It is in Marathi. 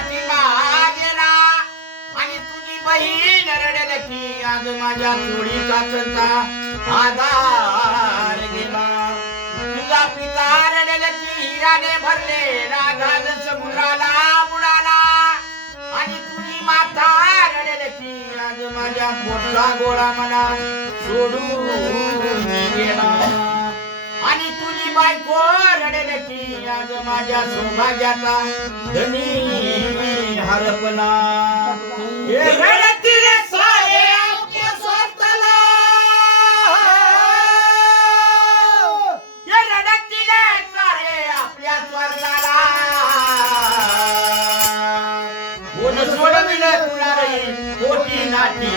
पाठिंबा गेला आणि तुझी बहीण रडेल की आज माझ्या चोळी काचचा आधार गेला. तुझा पिता रडेल की हिराने भरलेला गाज समुद्राला बुडाला आणि तुझी माता रडेल की आज माझ्या पोटचा गोळा मला सोडून गेला आणि तुझी बायको रडेल की आज माझ्या सौभाग्याचा धनी हरपला. हे रडतील सारे आपल्या स्वार्थाला, हे रडतील सारे आपल्या स्वार्थाला. कोण सोडविलं तुला रे पोटी नाटी